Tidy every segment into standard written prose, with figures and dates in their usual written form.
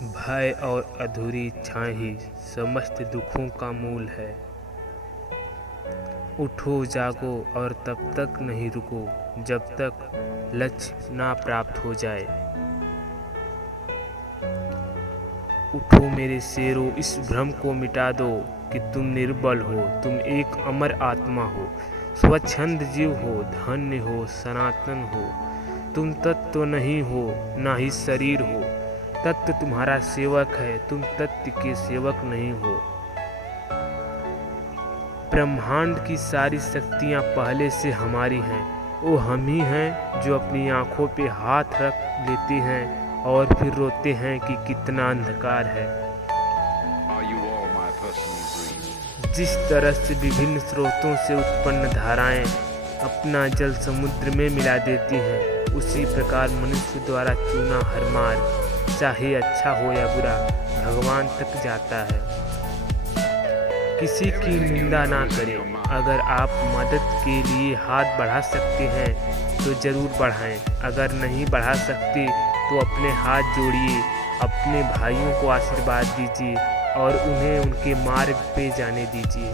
भय और अधूरी इच्छाएं ही समस्त दुखों का मूल है। उठो जागो और तब तक नहीं रुको जब तक लक्ष्य ना प्राप्त हो जाए। उठो मेरे शेरों, इस भ्रम को मिटा दो कि तुम निर्बल हो। तुम एक अमर आत्मा हो, स्वच्छंद जीव हो, धन्य हो, सनातन हो। तुम तत्व नहीं हो, ना ही शरीर हो। तत्व तुम्हारा सेवक है, तुम तत्व के सेवक नहीं हो। ब्रह्मांड की सारी शक्तियाँ पहले से हमारी हैं। वो हम ही हैं जो अपनी आँखों पे हाथ रख लेते हैं और फिर रोते हैं कि कितना अंधकार है। जिस तरह से विभिन्न स्रोतों से उत्पन्न धाराएं अपना जल समुद्र में मिला देती हैं, उसी प्रकार मनुष्य द्वारा चुना हर मार्ग, चाहे अच्छा हो या बुरा, भगवान तक जाता है। किसी की निंदा ना करें। अगर आप मदद के लिए हाथ बढ़ा सकते हैं तो ज़रूर बढ़ाएं। अगर नहीं बढ़ा सकते तो अपने हाथ जोड़िए, अपने भाइयों को आशीर्वाद दीजिए और उन्हें उनके मार्ग पे जाने दीजिए।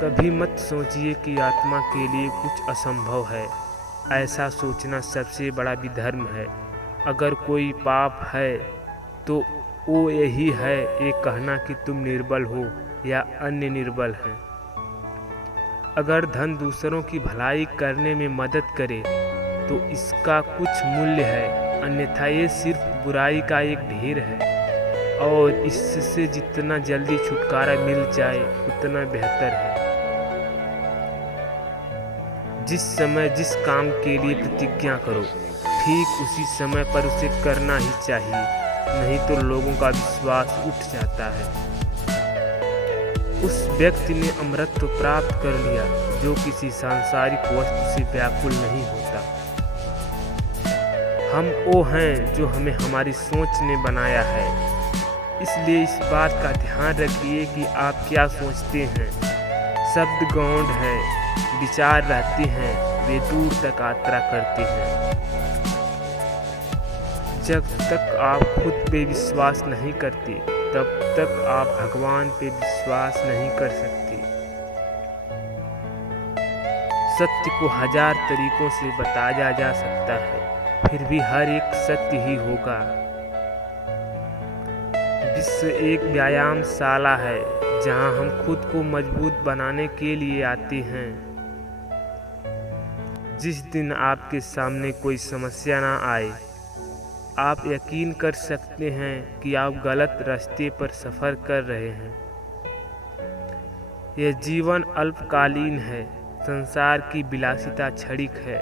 कभी मत सोचिए कि आत्मा के लिए कुछ असंभव है। ऐसा सोचना सबसे बड़ा विधर्म है। अगर कोई पाप है तो वो यही है, ये कहना कि तुम निर्बल हो या अन्य निर्बल हैं। अगर धन दूसरों की भलाई करने में मदद करे तो इसका कुछ मूल्य है, अन्यथा ये सिर्फ बुराई का एक ढेर है और इससे जितना जल्दी छुटकारा मिल जाए उतना बेहतर है। जिस समय जिस काम के लिए प्रतिज्ञा करो, ठीक उसी समय पर उसे करना ही चाहिए, नहीं तो लोगों का विश्वास उठ जाता है। उस व्यक्ति ने अमरत्व प्राप्त कर लिया जो किसी सांसारिक वस्तु से व्याकुल नहीं होता। हम वो हैं जो हमें हमारी सोच ने बनाया है। इसलिए इस बात का ध्यान रखिए कि आप क्या सोचते हैं। शब्द गौण है, विचार रहते हैं, वे दूर तक यात्रा करते हैं। जब तक आप खुद पे विश्वास नहीं करते तब तक आप भगवान पे विश्वास नहीं कर सकते। सत्य को हजार तरीकों से बताया जा सकता है, फिर भी हर एक सत्य ही होगा। विश्व एक व्यायामशाला है जहां हम खुद को मजबूत बनाने के लिए आते हैं। जिस दिन आपके सामने कोई समस्या ना आए, आप यकीन कर सकते हैं कि आप गलत रास्ते पर सफ़र कर रहे हैं। यह जीवन अल्पकालीन है, संसार की विलासिता क्षणिक है,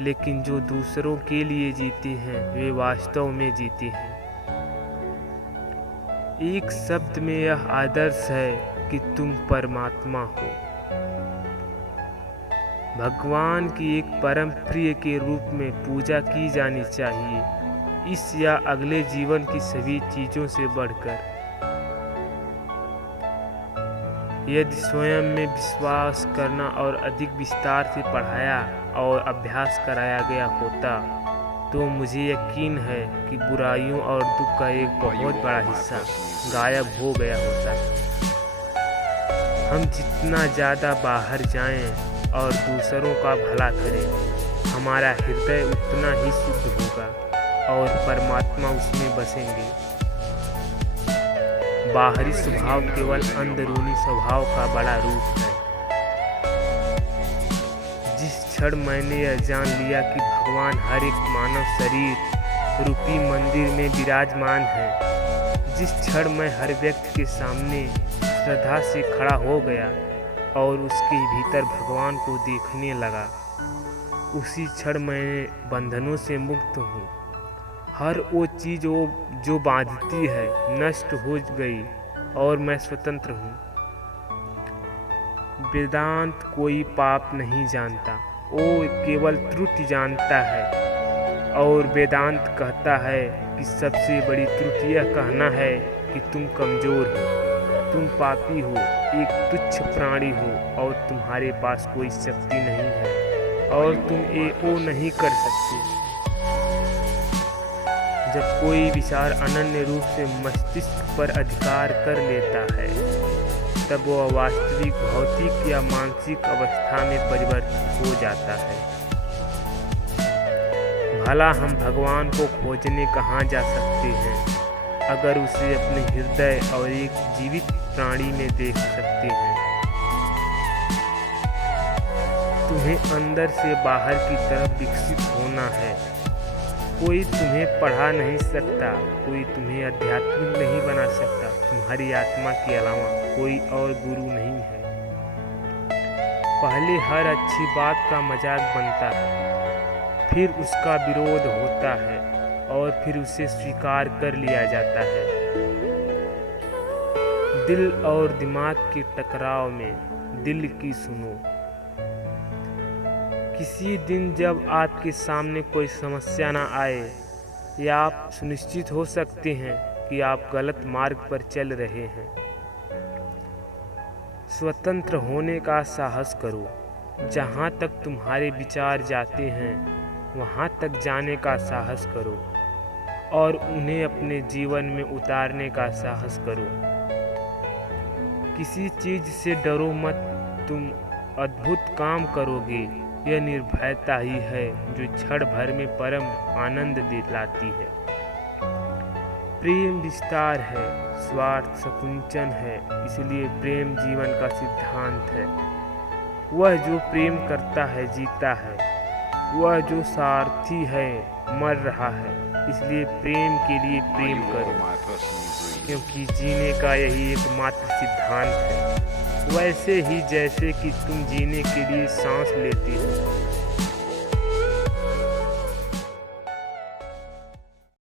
लेकिन जो दूसरों के लिए जीते हैं वे वास्तव में जीते हैं। एक शब्द में यह आदर्श है कि तुम परमात्मा हो। भगवान की एक परम प्रिय के रूप में पूजा की जानी चाहिए, इस या अगले जीवन की सभी चीज़ों से बढ़कर। यदि स्वयं में विश्वास करना और अधिक विस्तार से पढ़ाया और अभ्यास कराया गया होता तो मुझे यकीन है कि बुराइयों और दुख का एक बहुत बड़ा हिस्सा गायब हो गया होता। हम जितना ज़्यादा बाहर जाएं और दूसरों का भला करें, हमारा हृदय उतना ही शुद्ध होगा और परमात्मा उसमें बसेंगे। बाहरी स्वभाव केवल अंदरूनी स्वभाव का बड़ा रूप है। जिस क्षण मैंने यह जान लिया कि भगवान हर एक मानव शरीर रूपी मंदिर में विराजमान है, जिस क्षण मैं हर व्यक्ति के सामने श्रद्धा से खड़ा हो गया और उसके भीतर भगवान को देखने लगा, उसी क्षण मैं बंधनों से मुक्त हूँ। हर वो चीज़ जो बांधती है नष्ट हो गई और मैं स्वतंत्र हूँ। वेदांत कोई पाप नहीं जानता, वो केवल त्रुटि जानता है। और वेदांत कहता है कि सबसे बड़ी त्रुटि यह कहना है कि तुम कमज़ोर हो, तुम पापी हो, एक तुच्छ प्राणी हो और तुम्हारे पास कोई शक्ति नहीं है और तुम वो नहीं कर सकते। जब कोई विचार अनन्य रूप से मस्तिष्क पर अधिकार कर लेता है तब वो वास्तविक भौतिक या मानसिक अवस्था में परिवर्तित हो जाता है। भला हम भगवान को खोजने कहाँ जा सकते हैं अगर उसे अपने हृदय और एक जीवित प्राणी में देख सकते हैं। तुम्हें अंदर से बाहर की तरफ विकसित होना है। कोई तुम्हें पढ़ा नहीं सकता, कोई तुम्हें आध्यात्मिक नहीं बना सकता। तुम्हारी आत्मा के अलावा कोई और गुरु नहीं है। पहले हर अच्छी बात का मजाक बनता है, फिर उसका विरोध होता है और फिर उसे स्वीकार कर लिया जाता है। दिल और दिमाग के टकराव में दिल की सुनो। किसी दिन जब आपके सामने कोई समस्या ना आए या आप सुनिश्चित हो सकते हैं कि आप गलत मार्ग पर चल रहे हैं, स्वतंत्र होने का साहस करो। जहाँ तक तुम्हारे विचार जाते हैं वहाँ तक जाने का साहस करो और उन्हें अपने जीवन में उतारने का साहस करो। किसी चीज़ से डरो मत, तुम अद्भुत काम करोगे। यह निर्भयता ही है जो क्षण भर में परम आनंद दिलाती है। प्रेम विस्तार है, स्वार्थ संकुचन है, इसलिए प्रेम जीवन का सिद्धांत है। वह जो प्रेम करता है जीता है, वह जो सारथी है मर रहा है। इसलिए प्रेम के लिए प्रेम करो, क्योंकि जीने का यही एकमात्र सिद्धांत है। वैसे ही जैसे कि तुम जीने के लिए सांस लेती हो,